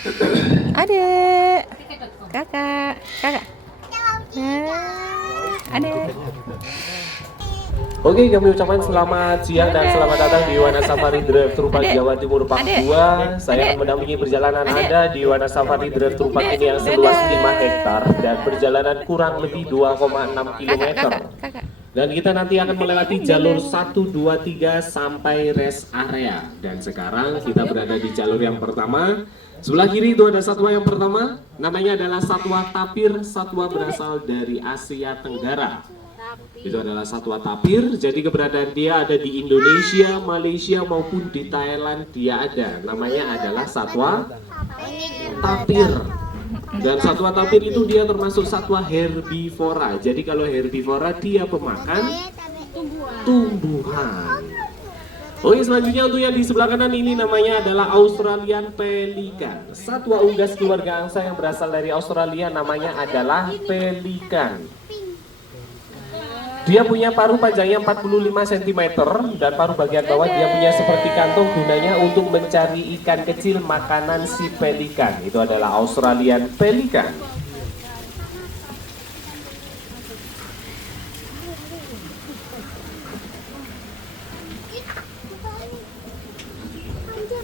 Adek, kakak. Adek. Oke, kami ucapkan selamat siang dan selamat datang di Wana Safari Drive Trupak Jawa Timur Park 2. Saya akan mendampingi perjalanan Anda di Wana Safari Drive Trupak ini yang seluas 5 hektar dan perjalanan kurang lebih 2,6 km. Dan kita nanti akan melewati jalur 1, 2, 3 sampai rest area. Dan sekarang kita berada di jalur yang pertama. Sebelah kiri itu ada satwa yang pertama, namanya adalah satwa tapir, satwa berasal dari Asia Tenggara. Itu adalah satwa tapir, jadi keberadaan dia ada di Indonesia, Malaysia maupun di Thailand dia ada. Namanya adalah satwa tapir. Dan satwa tapir itu dia termasuk satwa herbivora. Jadi kalau herbivora dia pemakan tumbuhan. Oke, selanjutnya untuk yang di sebelah kanan ini namanya adalah Australian Pelikan. Satwa unggas keluarga angsa yang berasal dari Australia namanya adalah pelikan. Dia punya paruh panjangnya 45 cm dan paruh bagian bawah dia punya seperti kantong, gunanya untuk mencari ikan kecil makanan si pelikan. Itu adalah Australian Pelikan.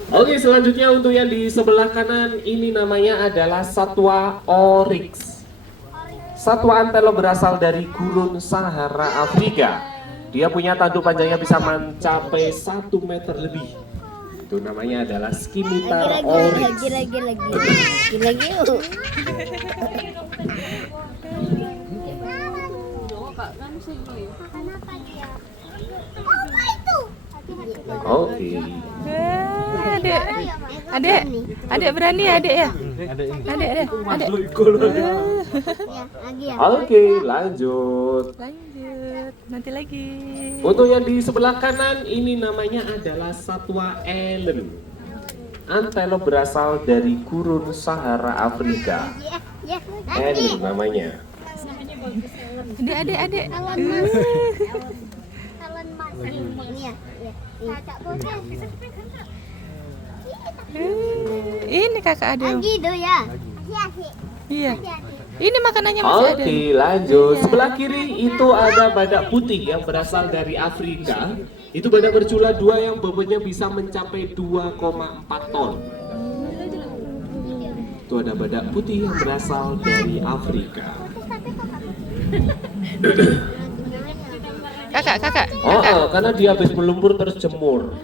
Oke, selanjutnya untuk yang di sebelah kanan ini namanya adalah satwa oryx. Satwa antelope berasal dari gurun Sahara Afrika. Dia punya tanduk panjangnya bisa mencapai 1 meter lebih. Itu namanya adalah Scimitar oryx. Lagi. Oke. Adek berani adek ya? Adek. Oke, lanjut. Nanti lagi. Untuk yang di sebelah kanan ini namanya adalah satwa elen. Antelope berasal dari gurun Sahara Afrika. Elen namanya. Adek. Ini kakak ada. Iya. Ini makanannya masih ada. Oke, lanjut. Sebelah kiri itu ada badak putih yang berasal dari Afrika. Itu badak bercula 2 yang bobotnya bisa mencapai 2,4 ton. Itu ada badak putih yang berasal dari Afrika. Kakak. Karena dia habis melumpur terus jemur.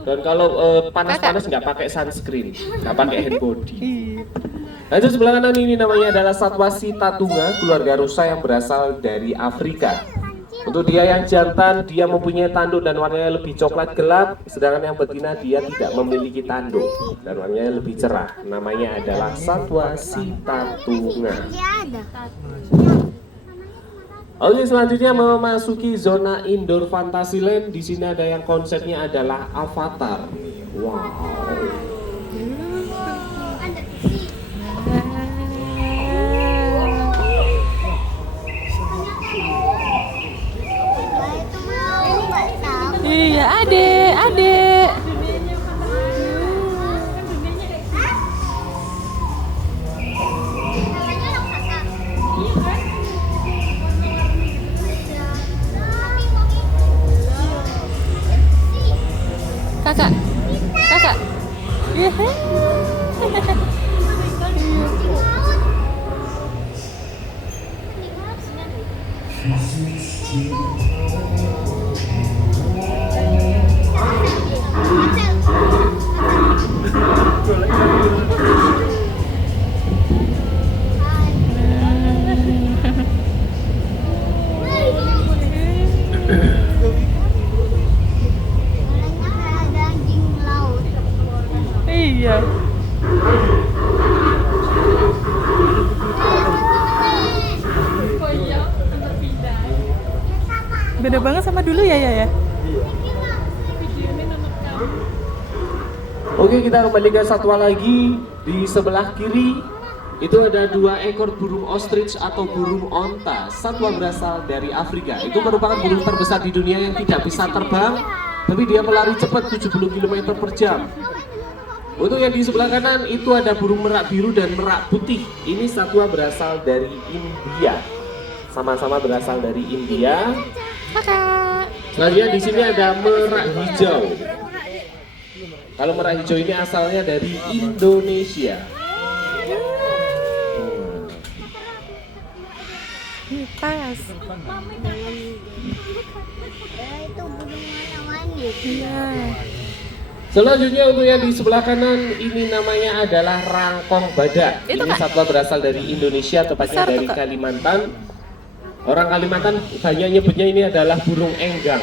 Dan kalau panas-panas nggak pakai sunscreen, nggak pakai hand body. Lanjut sebelah kanan ini namanya adalah satwa sitatunga, keluarga rusa yang berasal dari Afrika. Untuk dia yang jantan, dia mempunyai tanduk dan warnanya lebih coklat gelap, sedangkan yang betina dia tidak memiliki tanduk dan warnanya lebih cerah. Namanya adalah satwa sitatunga. Oke, selanjutnya memasuki zona indoor Fantasyland. Di sini ada yang konsepnya adalah Avatar. Wow. Iya, adek. Kakak. Iya. Beda banget sama dulu ya. Oke, kita kembali ke satwa lagi. Di sebelah kiri itu ada 2 ekor burung ostrich atau burung onta. Satwa berasal dari Afrika. Itu merupakan burung terbesar di dunia yang tidak bisa terbang, tapi dia melari cepat 70 km per jam. Untuk yang di sebelah kanan itu ada burung merak biru dan merak putih. Ini satwa berasal dari India. Sama-sama berasal dari India. Kakak. Selanjutnya di sini ada merak hijau. Kalau merak hijau ini asalnya dari Indonesia. Pas. Itu burung warna-warni. Iya. Selanjutnya untuk yang di sebelah kanan ini namanya adalah rangkong badak. Itu, Ini Kak. satwa berasal dari Indonesia, tepatnya Besar tuh, dari Kak. Kalimantan. Orang Kalimantan banyak nyebutnya ini adalah burung enggang.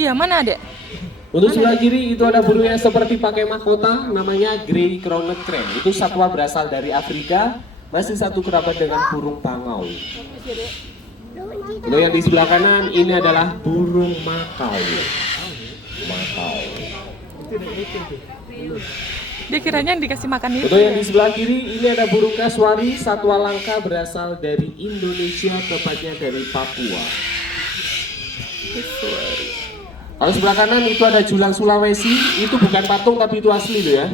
Iya, mana Adek? Untuk sebelah kiri itu ada burung yang seperti pakai mahkota, namanya Grey Crowned Crane. Itu satwa berasal dari Afrika, masih satu kerabat dengan burung bangau. Untuk yang di sebelah kanan ini adalah burung makau. Makau. Dia kiranya yang dikasih makan itu. Untuk yang di sebelah kiri ini ada burung kasuari, satwa langka berasal dari Indonesia, tepatnya dari Papua. Kalau sebelah kanan itu ada julang Sulawesi, itu bukan patung tapi itu asli loh ya.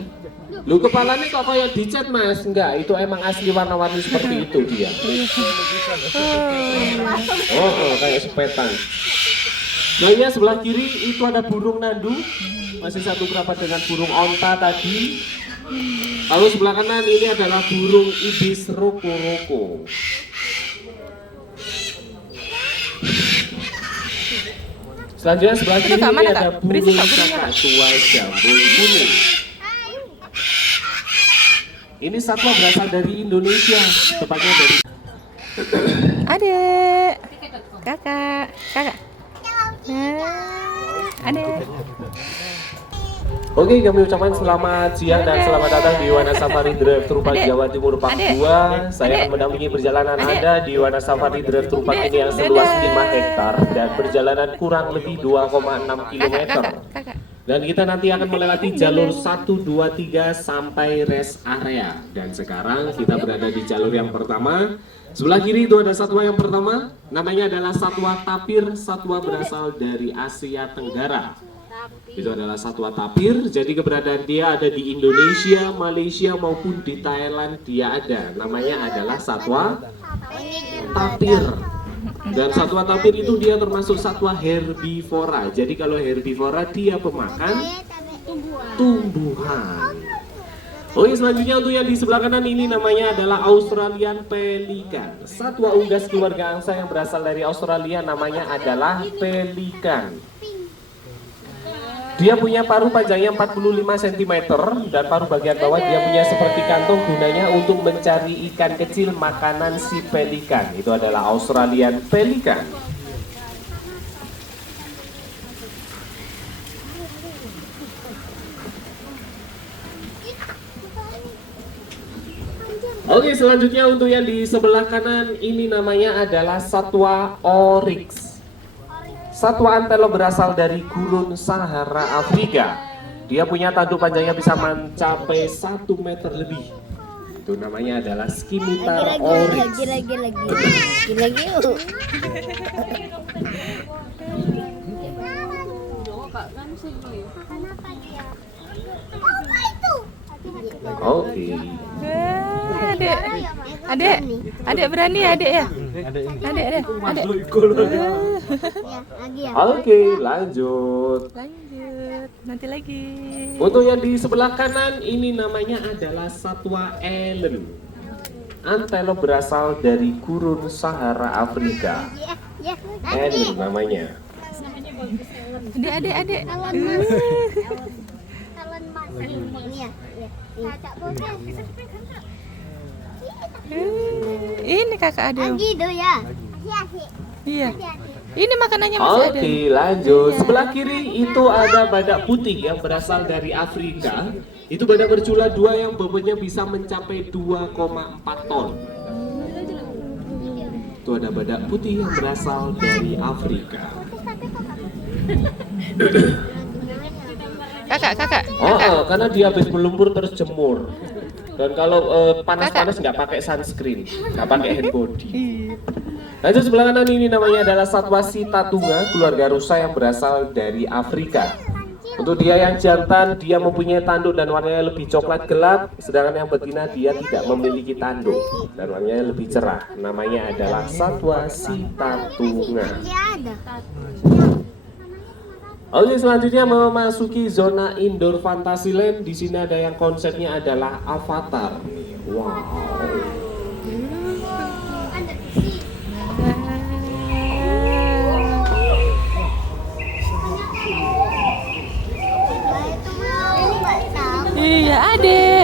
Lu kepalanya kok kayak dicat mas? Enggak, itu emang asli warna-warni seperti itu dia. Kayak sepetan. Nah, sebelah kiri itu ada burung nandu, masih satu kerabat dengan burung onta tadi. Lalu sebelah kanan ini adalah burung ibis roko-roko. Selanjutnya sebelah Itu, kiri Kak, ini mana, ada Kak? Berisik, burung Kak, burungnya, kakak Kak. tua jambul kuning. Ini satwa berasal dari Indonesia, tepatnya dari Adek. Kakak. Kakak. Nah, Adek. Oke, kami ucapkan selamat siang dan selamat datang di Wana Safari Drive Turupak Adek. Jawa Timur Part Adek. 2. Saya Adek. akan mendampingi perjalanan Adek. Anda di Wana Safari Drive Turupak Adek. ini yang seluas Dadah. 5 hektar dan perjalanan kurang lebih 2,6 km. Kakak. Dan kita nanti akan melewati jalur 1, 2, 3 sampai rest area. Dan sekarang kita berada di jalur yang pertama. Sebelah kiri itu ada satwa yang pertama. Namanya adalah satwa tapir, satwa berasal dari Asia Tenggara. Itu adalah satwa tapir, jadi keberadaan dia ada di Indonesia, Malaysia maupun di Thailand dia ada. Namanya adalah satwa tapir. Dan satwa tapir itu dia termasuk satwa herbivora. Jadi kalau herbivora dia pemakan tumbuhan. Oke, selanjutnya untuk yang di sebelah kanan ini namanya adalah Australian Pelikan. Satwa unggas keluarga angsa yang berasal dari Australia namanya adalah pelikan. Dia punya paruh panjangnya 45 cm dan paruh bagian bawah dia punya seperti kantong, gunanya untuk mencari ikan kecil makanan si pelikan. Itu adalah Australian Pelikan. Oke, selanjutnya untuk yang di sebelah kanan ini namanya adalah satwa oryx. Satwa antelop berasal dari gurun Sahara Afrika. Dia punya tanduk panjangnya bisa mencapai 1 meter lebih. Itu namanya adalah Scimitar oryx. Lagi yuk. Oke. Adek berani adek ya? Adek. Lagi ya. Oke, lanjut. Lanjut, nanti lagi. Untuk yang di sebelah kanan ini namanya adalah satwa elen. Antelop berasal dari gurun Sahara Afrika. Ya. Elen namanya. Adek. Talon mas. Ini ya. Ini kakak Adel. Lagi do ya. Iya. Ini makanannya masih ada. Oke, lanjut. Sebelah kiri itu ada badak putih yang berasal dari Afrika. Itu badak bercula 2 yang bobotnya bisa mencapai 2,4 ton. Itu ada badak putih yang berasal dari Afrika. Kakak. Karena dia habis berlumpur terus jemur. Dan kalau panas-panas nggak pakai sunscreen, nggak pakai hand body. Lanjut sebelah kanan ini namanya adalah satwa sitatunga, keluarga rusa yang berasal dari Afrika. Untuk dia yang jantan, dia mempunyai tanduk dan warnanya lebih coklat gelap, sedangkan yang betina dia tidak memiliki tanduk dan warnanya lebih cerah. Namanya adalah satwa Sitatunga. Dia ada. Oke, selanjutnya memasuki zona indoor Fantasyland. Di sini ada yang konsepnya adalah avatar. Wow. Ada sih. Itu mau nggak tahu. Iya, adek.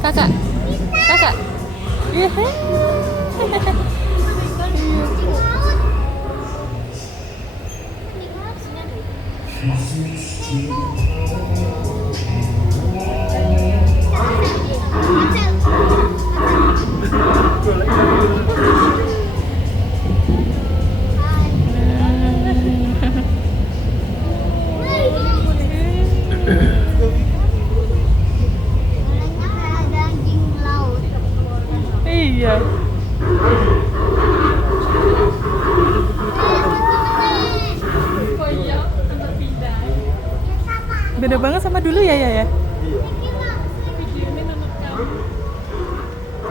Kakak. Iya. Ada anjing laut. Iya. Beda banget sama dulu ya.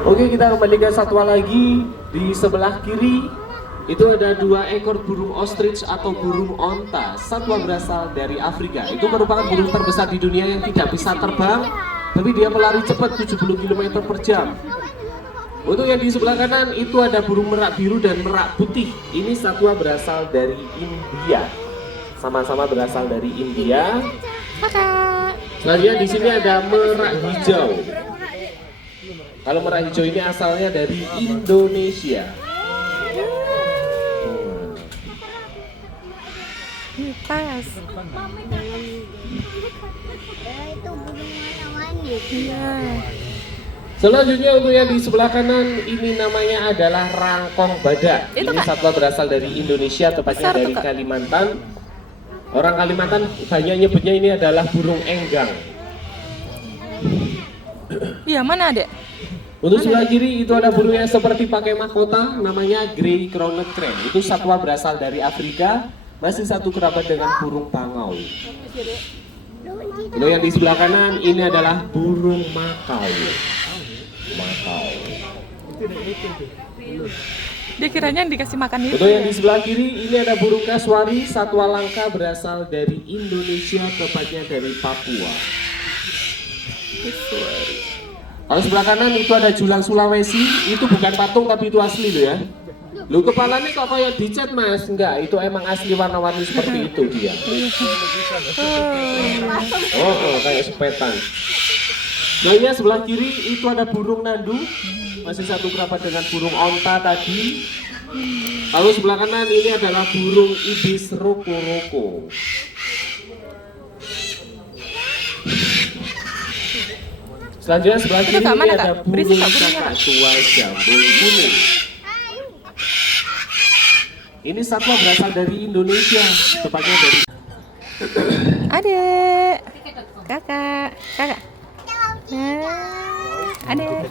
Oke, kita kembali ke satwa lagi. Di sebelah kiri itu ada 2 ekor burung ostrich atau burung onta. Satwa berasal dari Afrika. Itu merupakan burung terbesar di dunia yang tidak bisa terbang, tapi dia melari cepat 70 km per jam. Untuk yang di sebelah kanan itu ada burung merak biru dan merak putih. Ini satwa berasal dari India. Sama-sama berasal dari India. Kakak. Selanjutnya di sini ada merak hijau. Kalau merak hijau ini asalnya dari Indonesia. Pas. Itu burung warna-warni. Iya. Selanjutnya untuk yang di sebelah kanan ini namanya adalah rangkong badak. Itu, Ini Kak. satwa berasal dari Indonesia, tepatnya Besar tuh, dari Kak. Kalimantan. Orang Kalimantan banyak nyebutnya ini adalah burung enggang. Iya, mana adek? Untuk sebelah kiri itu ada burung yang seperti pakai mahkota, namanya grey crowned crane. Itu satwa berasal dari Afrika, masih satu kerabat dengan burung bangau. Kalau yang di sebelah kanan ini adalah burung makau. Dia kiranya yang dikasih makan itu. Untuk yang di sebelah kiri ini ada burung kasuari, satwa langka berasal dari Indonesia, tepatnya dari Papua. Kalau sebelah kanan itu ada julang Sulawesi, itu bukan patung tapi itu asli loh ya. Lu kepalanya kok kayak dicat mas? Enggak, itu emang asli warna-warni seperti itu dia. Kayak sepetan. Nah ya sebelah kiri itu ada burung nandu, masih satu kerabat dengan burung onta tadi. Lalu sebelah kanan ini adalah burung ibis roko-roko. Selanjutnya sebelah Itu kiri Kak, ini mana, ada Kak? Berisik, burung Kak, burungnya, kakak Kak. tua jambul kuning. Ini satwa berasal dari Indonesia, tepatnya dari Adek. Kakak. Nah, adek.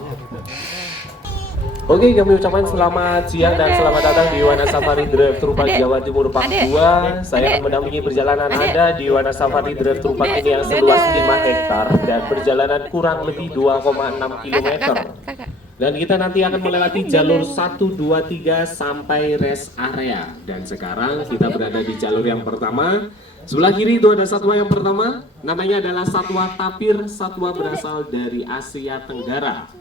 Oke, kami ucapkan selamat siang dan selamat datang di Wana Safari Drive Turupak Adek. Jawa Timur Part 2. Saya akan mendampingi perjalanan Anda di Wana Safari Drive Turupak ini yang seluas 5 hektar dan perjalanan kurang lebih 2,6 km. Kakak. Dan kita nanti akan melewati jalur 1, 2, 3 sampai rest area. Dan sekarang kita berada di jalur yang pertama. Sebelah kiri itu ada satwa yang pertama, namanya adalah satwa tapir, satwa berasal dari Asia Tenggara.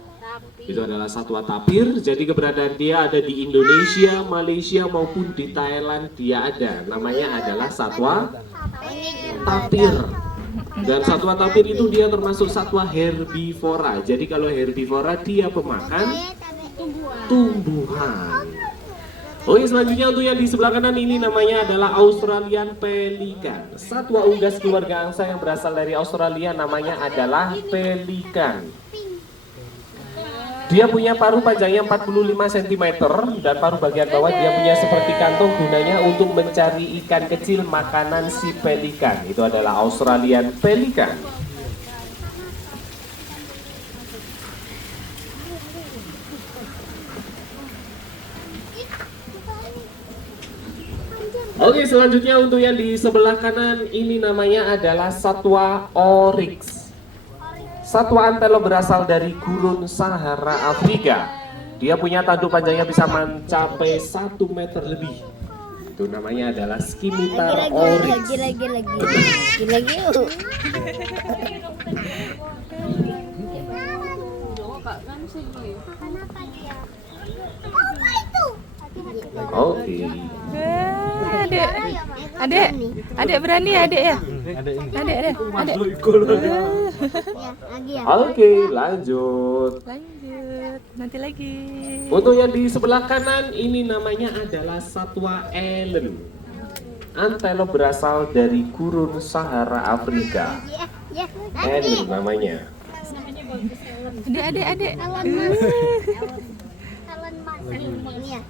Itu adalah satwa tapir, jadi keberadaan dia ada di Indonesia, Malaysia maupun di Thailand dia ada. Namanya adalah satwa tapir. Dan satwa tapir itu dia termasuk satwa herbivora. Jadi kalau herbivora dia pemakan tumbuhan. Oke, selanjutnya untuk yang di sebelah kanan ini namanya adalah Australian pelikan. Satwa unggas keluarga angsa yang berasal dari Australia namanya adalah pelikan. Dia punya paruh panjangnya 45 cm dan paruh bagian bawah dia punya seperti kantong, gunanya untuk mencari ikan kecil makanan si pelikan. Itu adalah Australian pelikan. Oke, selanjutnya untuk yang di sebelah kanan ini namanya adalah satwa oryx. Satwa antelope berasal dari gurun Sahara Afrika. Dia punya tanduk panjangnya bisa mencapai 1 meter lebih. Itu namanya adalah Scimitar oryx. Lagi. Kenapa dia? Apa itu? Oke. Adek berani adek ya? Adek. Lagi ya. Oke, lanjut. Nanti lagi. Untuk yang di sebelah kanan ini namanya adalah satwa elen. Antelope berasal dari gurun Sahara Afrika. Elen namanya. Adek. Talon mas. Ini ya.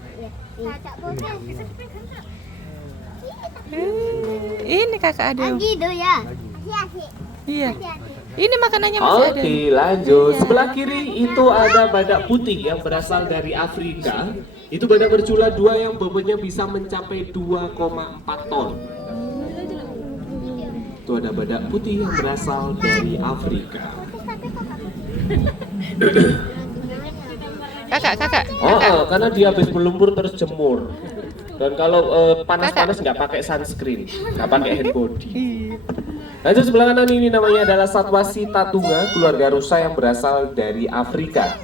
Kakak boleh. Ini kakak adek. Lagi do ya. Asik. Iya. Ini makanannya masih ada. Oke, lanjut. Sebelah kiri itu ada badak putih yang berasal dari Afrika. Itu badak bercula 2 yang bobotnya bisa mencapai 2,4 ton. Itu ada badak putih yang berasal dari Afrika. Kakak. Oh, karena dia habis berlumpur terus jemur. Dan kalau panas-panas nggak pakai sunscreen, nggak pakai hand body. Lanjut sebelah kanan ini namanya adalah satwa sitatunga, keluarga rusa yang berasal dari Afrika.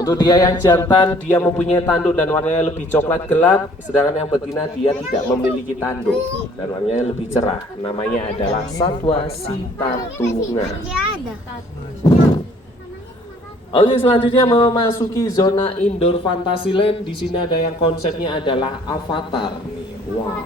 Untuk dia yang jantan, dia mempunyai tanduk dan warnanya lebih coklat gelap, sedangkan yang betina dia tidak memiliki tanduk dan warnanya lebih cerah. Namanya adalah satwa sitatunga. Dia ada. Oke, selanjutnya memasuki zona indoor Fantasyland. Di sini ada yang konsepnya adalah avatar. Wow.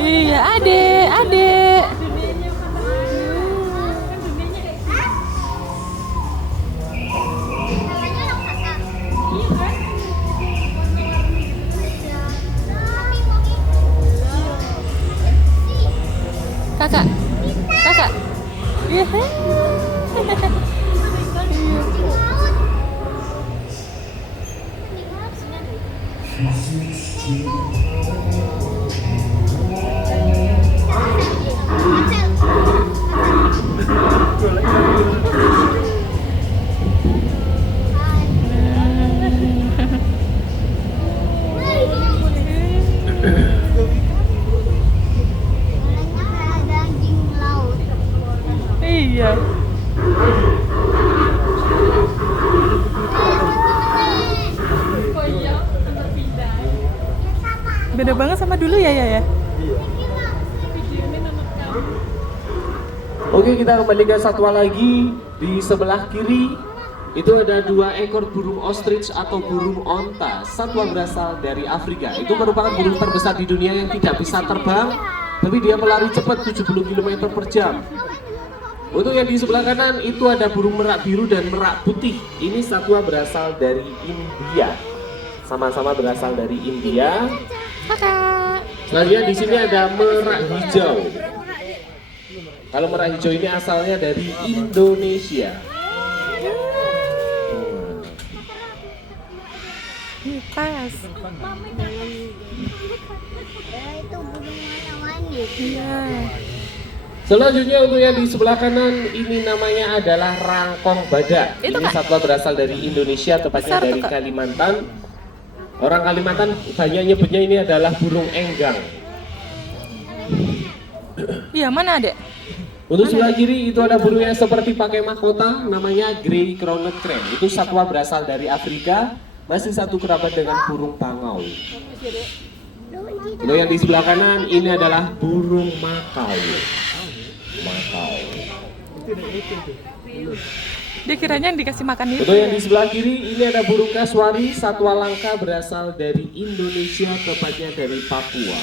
Iya, adek. Kakak. Iya. Ada anjing laut. Iya. Beda banget sama dulu ya. Oke, kita kembali ke satwa lagi. Di sebelah kiri itu ada 2 ekor burung ostrich atau burung onta. Satwa berasal dari Afrika. Itu merupakan burung terbesar di dunia yang tidak bisa terbang, tapi dia melari cepat 70 km per jam. Untuk yang di sebelah kanan itu ada burung merak biru dan merak putih. Ini satwa berasal dari India. Sama-sama berasal dari India. Kakak. Selanjutnya di sini ada merak hijau. Kalau merak hijau ini asalnya dari Indonesia. Pas. Itu burung warna-warni. Iya. Selanjutnya untuk yang di sebelah kanan ini namanya adalah rangkong badak. Itu, Ini Kak. satwa berasal dari Indonesia, tepatnya Besar tuh, dari Kak. Kalimantan. Orang Kalimantan banyak nyebutnya ini adalah burung enggang. Iya, mana adek? Untuk sebelah kiri itu ada burung yang seperti pakai mahkota, namanya Grey Crowned Crane. Itu satwa berasal dari Afrika, masih satu kerabat dengan burung bangau. Untuk yang di sebelah kanan ini adalah burung makau. Makau. Dia kiranya yang dikasih makan itu. Untuk yang di sebelah kiri ini ada burung kasuari, satwa langka berasal dari Indonesia, tepatnya dari Papua.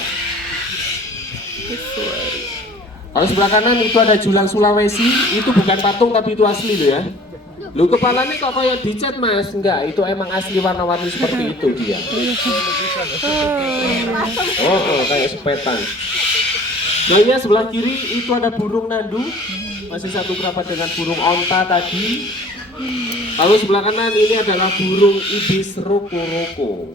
Kalau sebelah kanan itu ada julang Sulawesi, itu bukan patung tapi itu asli loh ya. Lu kepalanya kok kayak dicat mas? Enggak, itu emang asli warna-warni seperti itu dia. Kayak sepetan. Nah ya sebelah kiri itu ada burung nandu, masih satu kerabat dengan burung onta tadi. Lalu sebelah kanan ini adalah burung ibis roko-roko.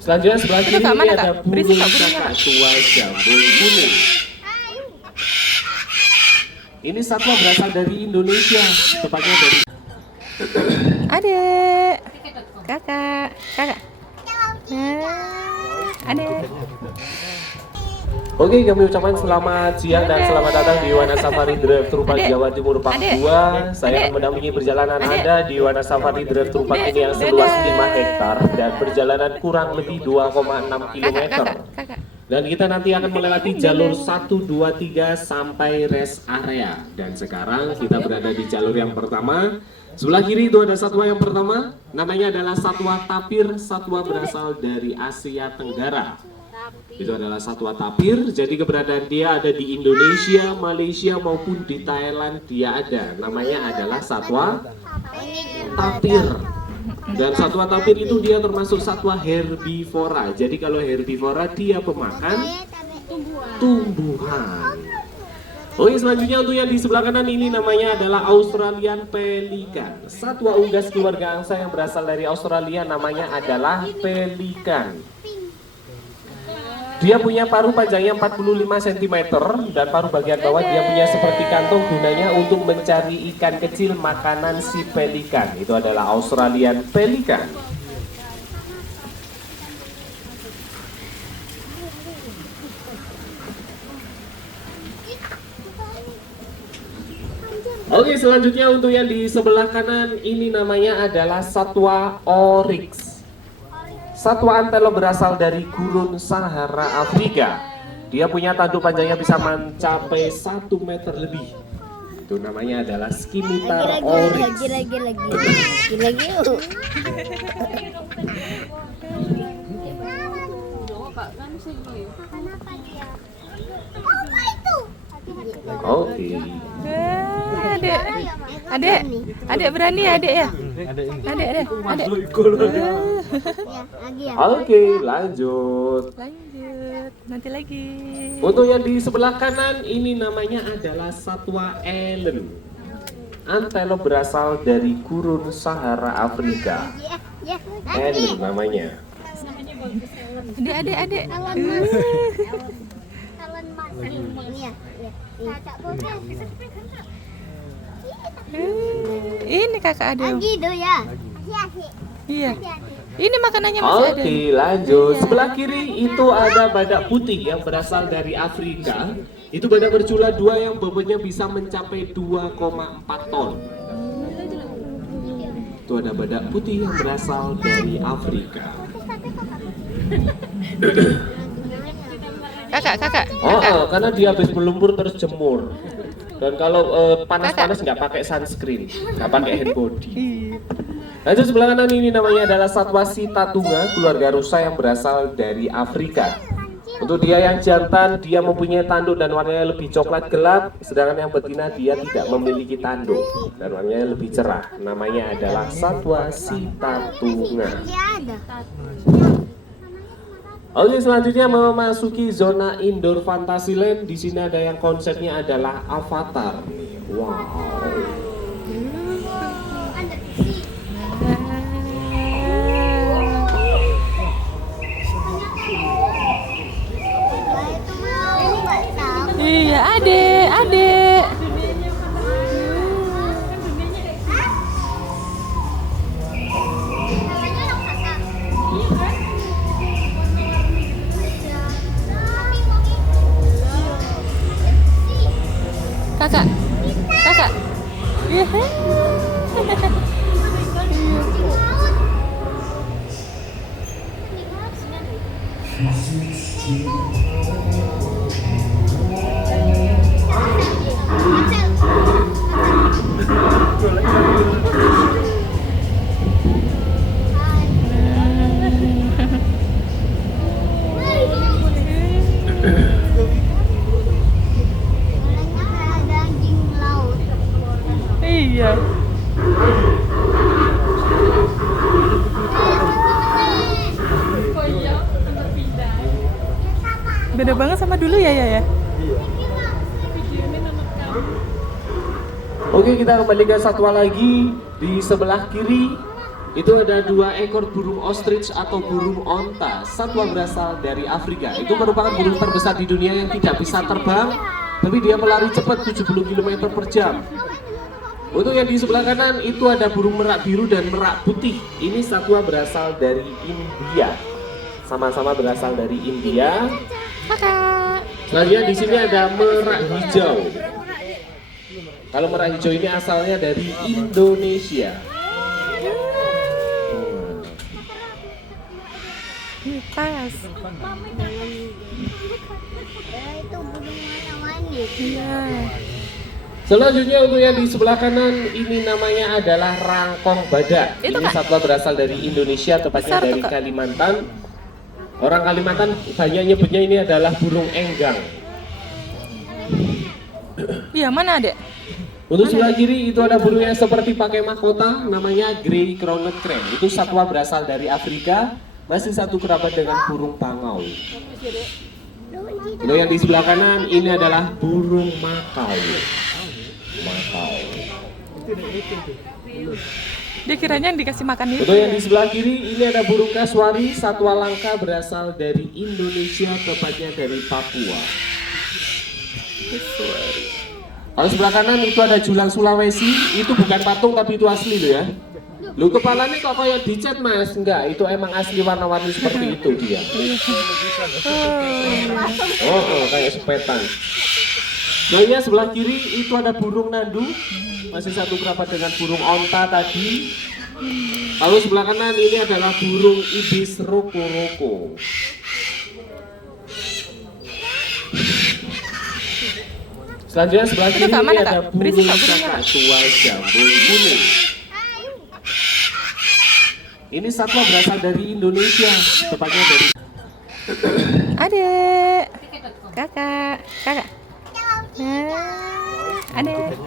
Selanjutnya sebelah kiri ini ada burung kakak tua jambul kuning. Ini satwa berasal dari Indonesia, tepatnya dari Adek, kakak. Adek. Oke, kami ucapkan selamat siang dan selamat datang di Wana Safari Drive Trupak Jawa Timur Park 2. Saya akan mendampingi perjalanan Anda di Wana Safari Drive Trupak ini yang seluas 5 hektar dan perjalanan kurang lebih 2,6 km. Dan kita nanti akan melewati jalur 1, 2, 3 sampai rest area. Dan sekarang kita berada di jalur yang pertama. Sebelah kiri itu ada satwa yang pertama, namanya adalah satwa tapir, satwa berasal dari Asia Tenggara. Itu adalah satwa tapir, jadi keberadaan dia ada di Indonesia, Malaysia maupun di Thailand dia ada. Namanya adalah satwa tapir. Dan satwa tapir itu dia termasuk satwa herbivora. Jadi kalau herbivora dia pemakan tumbuhan. Oke, selanjutnya untuk yang di sebelah kanan ini namanya adalah Australian pelikan. Satwa unggas keluarga angsa yang berasal dari Australia namanya adalah pelikan. Dia punya paruh panjangnya 45 cm dan paruh bagian bawah dia punya seperti kantong, gunanya untuk mencari ikan kecil makanan si pelikan. Itu adalah Australian pelikan. Oke, selanjutnya untuk yang di sebelah kanan ini namanya adalah satwa oryx. Satwa antelope berasal dari gurun Sahara Afrika. Dia punya tanduk panjangnya bisa mencapai 1 meter lebih. Itu namanya adalah Scimitar oryx. Lagi. Oke. Adek berani adek ya? Adek. Oke, lanjut. Nanti lagi. Untuk yang di sebelah kanan ini namanya adalah satwa elen. Antelope berasal dari gurun Sahara Afrika. Elen namanya. Adek. Ini kakak ada. Lagi do ya. Iya. Ini makanannya masih ada. Oke, lanjut. Sebelah kiri itu ada badak putih yang berasal dari Afrika. Itu badak bercula 2 yang bobotnya bisa mencapai 2,4 ton. Itu ada badak putih yang berasal dari Afrika. Kakak. Karena dia habis berlumpur terus jemur. Dan kalau panas-panas nggak pakai sunscreen, nggak pakai hand body. Lanjut sebelah kanan ini namanya adalah satwa sitatunga, keluarga rusa yang berasal dari Afrika. Untuk dia yang jantan, dia mempunyai tanduk dan warnanya lebih coklat gelap, sedangkan yang betina dia tidak memiliki tanduk dan warnanya lebih cerah. Namanya adalah satwa sitatunga. Oke, selanjutnya memasuki zona indoor Fantasyland. Di sini ada yang konsepnya adalah avatar. Wow. Iya, adek. Kakak. Iya. Beda banget sama dulu ya ya. Oke, kita kembali ke satwa lagi. Di sebelah kiri itu ada 2 ekor burung ostrich atau burung onta. Satwa berasal dari Afrika. Itu merupakan burung terbesar di dunia yang tidak bisa terbang, tapi dia melari cepat 70 km per jam. Untuk yang di sebelah kanan itu ada burung merak biru dan merak putih. Ini satwa berasal dari India. Sama-sama berasal dari India. Kakak. Selanjutnya di sini ada merak hijau. Kalau merak hijau ini asalnya dari Indonesia. Pas. Itu burung warna-warni. Iya. Selanjutnya untuk yang di sebelah kanan ini namanya adalah rangkong badak. Itu, Ini Kak. satwa berasal dari Indonesia, tepatnya Besar tuh, dari Kak. Kalimantan. Orang Kalimantan banyak nyebutnya ini adalah burung enggang. Iya, mana Adek? Untuk sebelah kiri itu ada burung yang seperti pakai mahkota, namanya grey crowned crane. Itu satwa berasal dari Afrika, masih satu kerabat dengan burung pangau. Untuk yang di sebelah kanan ini adalah burung makau. Makau. Dia kiranya yang dikasih makan itu. Untuk yang di sebelah kiri ini ada burung kasuari, satwa langka berasal dari Indonesia, tepatnya dari Papua. Kalau sebelah kanan itu ada julang Sulawesi, itu bukan patung tapi itu asli loh ya. Lu kepalanya kok kayak dicat Mas? Enggak, itu emang asli warna-warni seperti itu dia. Oh, kayak sepetan. Nah ya sebelah kiri itu ada burung nandu, masih satu kerabat dengan burung onta tadi. Lalu sebelah kanan ini adalah burung ibis roko-roko. Selanjutnya sebelah kiri Itu, Kak, ini mana, ada Kak? Berisik, burung Kak, burungnya, kakak Kak. tua jambul kuning. Ini satwa berasal dari Indonesia, tepatnya dari Adek. Kakak. Adek.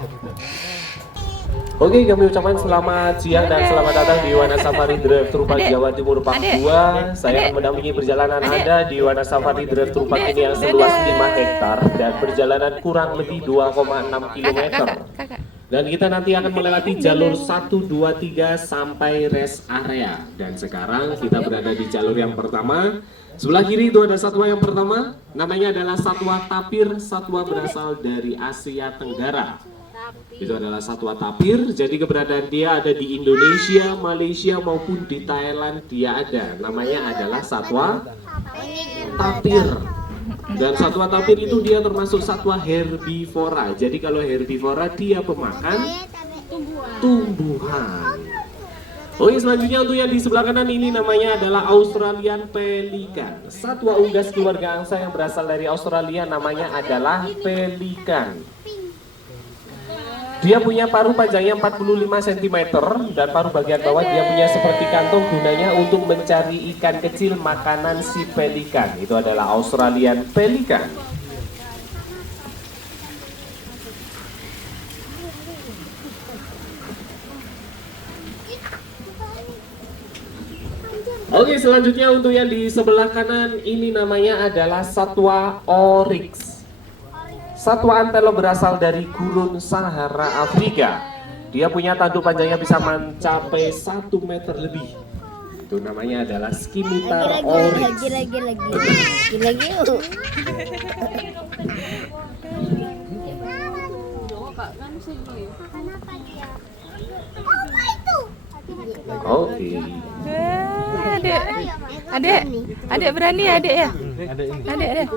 Oke, kami ucapkan selamat siang dan selamat datang di Wana Safari Drive Trupak Adek. Jawa Timur Park Adek. 2. Saya Adek. akan mendampingi perjalanan Adek. Anda di Wana Safari Drive Trupak Adek. ini yang seluas Dadah. 5 hektar dan perjalanan kurang lebih 2,6 km. Kakak. Dan kita nanti akan melewati jalur 1, 2, 3 sampai rest area. Dan sekarang kita berada di jalur yang pertama. Sebelah kiri itu ada satwa yang pertama, namanya adalah satwa tapir, satwa berasal dari Asia Tenggara. Itu adalah satwa tapir, jadi keberadaan dia ada di Indonesia, Malaysia maupun di Thailand dia ada. Namanya adalah satwa tapir. Dan satwa tapir itu dia termasuk satwa herbivora. Jadi kalau herbivora dia pemakan tumbuhan. Oke, selanjutnya untuk yang di sebelah kanan ini namanya adalah Australian pelikan. Satwa unggas keluarga angsa yang berasal dari Australia namanya adalah pelikan. Dia punya paruh panjangnya 45 cm dan paruh bagian bawah dia punya seperti kantong, gunanya untuk mencari ikan kecil makanan si pelikan. Itu adalah Australian pelikan. Oke, selanjutnya untuk yang di sebelah kanan ini namanya adalah satwa oryx. Satwa antelope berasal dari gurun Sahara Afrika. Dia punya tanduk panjangnya bisa mencapai 1 meter lebih. Itu namanya adalah skimitar oryx. Lagi. Oke. Adek berani ya adek ya? Adek.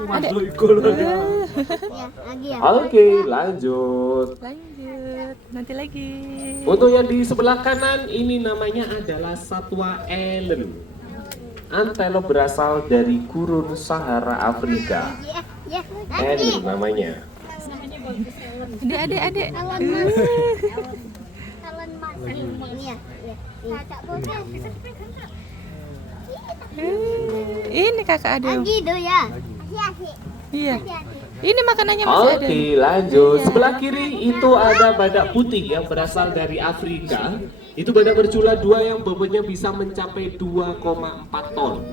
Oke, lanjut. Nanti lagi. Untuk yang di sebelah kanan ini namanya adalah satwa elen. Antelope berasal dari gurun Sahara Afrika. Elen namanya. Adek. Ini kakak adek. Lagi do ya. Iya. Ini makanannya masih ada. Oke, lanjut. Iya. Sebelah kiri itu ada badak putih yang berasal dari Afrika. Itu badak bercula 2 yang bobotnya bisa mencapai 2,4 ton.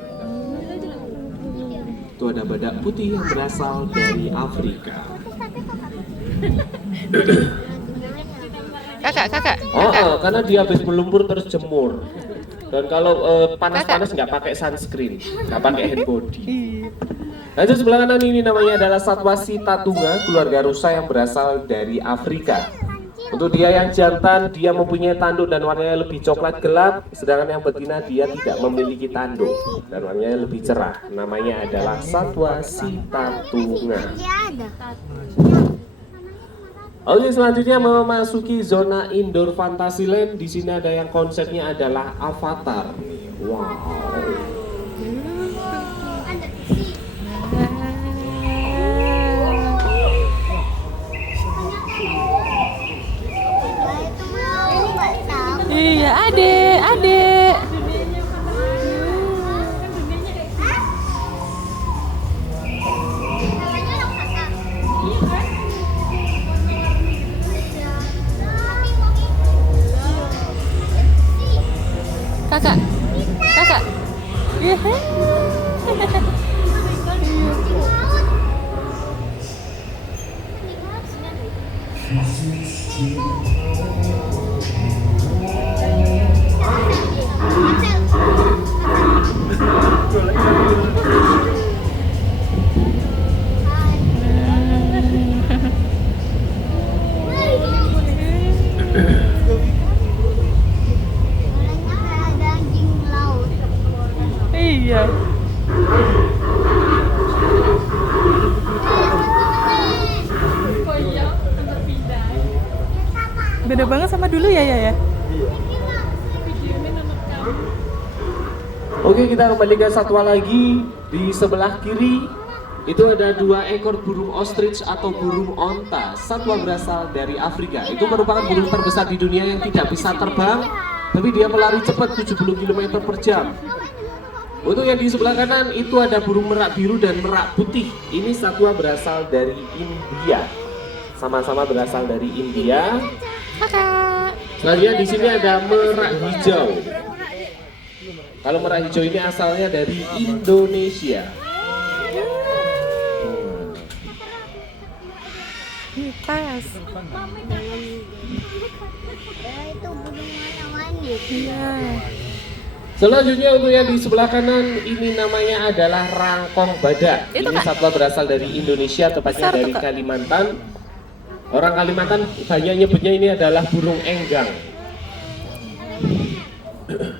Itu ada badak putih yang berasal dari Afrika. Kakak. Karena dia habis melumpur terus jemur. Dan kalau panas-panas nggak pakai sunscreen, nggak pakai hand body. Lanjut sebelah kanan ini namanya adalah satwa sitatunga, keluarga rusa yang berasal dari Afrika. Untuk dia yang jantan, dia mempunyai tanduk dan warnanya lebih coklat gelap, sedangkan yang betina dia tidak memiliki tanduk dan warnanya lebih cerah. Namanya adalah satwa sitatunga. Oke, selanjutnya memasuki zona indoor Fantasyland. Di sini ada yang konsepnya adalah avatar. Wow. Iya, adek. Kakak. Iya. Iya. Beda banget sama dulu ya. Oke, kita kembali ke satwa lagi. Di sebelah kiri itu ada 2 ekor burung ostrich atau burung onta. Satwa berasal dari Afrika. Itu merupakan burung terbesar di dunia yang tidak bisa terbang, tapi dia melari cepat 70 km per jam. Untuk yang di sebelah kanan itu ada burung merak biru dan merak putih. Ini satwa berasal dari India. Sama-sama berasal dari India. Kakak. Selanjutnya di sini ada merak hijau. Kalau merak hijau ini asalnya dari Indonesia. Pas. Itu burung warna-warni. Iya. Selanjutnya untuk yang di sebelah kanan ini namanya adalah rangkong badak. Itu, Ini Kak. satwa berasal dari Indonesia, tepatnya Besar tuh, dari Kak. Kalimantan. Orang Kalimantan banyak nyebutnya ini adalah burung enggang.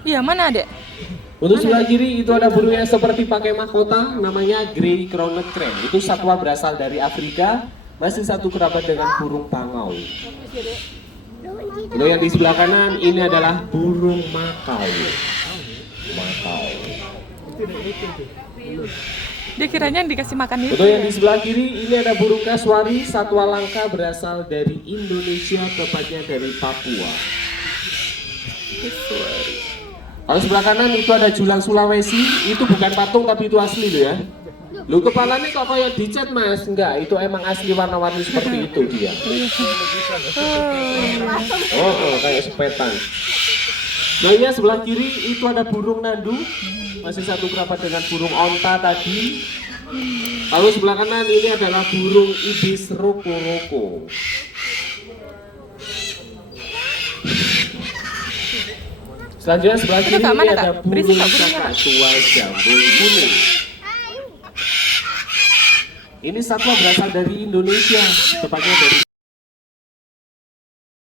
Iya, mana adek? Untuk sebelah kiri itu ada burung yang seperti pakai mahkota, namanya grey crowned crane. Itu satwa berasal dari Afrika, masih satu kerabat dengan burung pangau. Untuk yang di sebelah kanan ini adalah burung makau. Dia kiranya dikasih makan itu. Untuk yang di sebelah kiri ini ada burung kasuari, satwa langka berasal dari Indonesia, tepatnya dari Papua. Kalau sebelah kanan itu ada julang Sulawesi, itu bukan patung tapi itu asli loh ya. Lu kepalanya kok kayak dicat mas? Enggak, itu emang asli warna-warni seperti itu dia. Kayak sepetan. Nah ya sebelah kiri itu ada burung nandu, masih satu kerabat dengan burung onta tadi. Lalu sebelah kanan ini adalah burung ibis roko-roko. Selanjutnya sebelah kiri Kak, mana, ini Kak? ada Berisik, burung Kak, burungnya, kakak Kak. tua jambul kuning. Ini satwa berasal dari Indonesia, tepatnya dari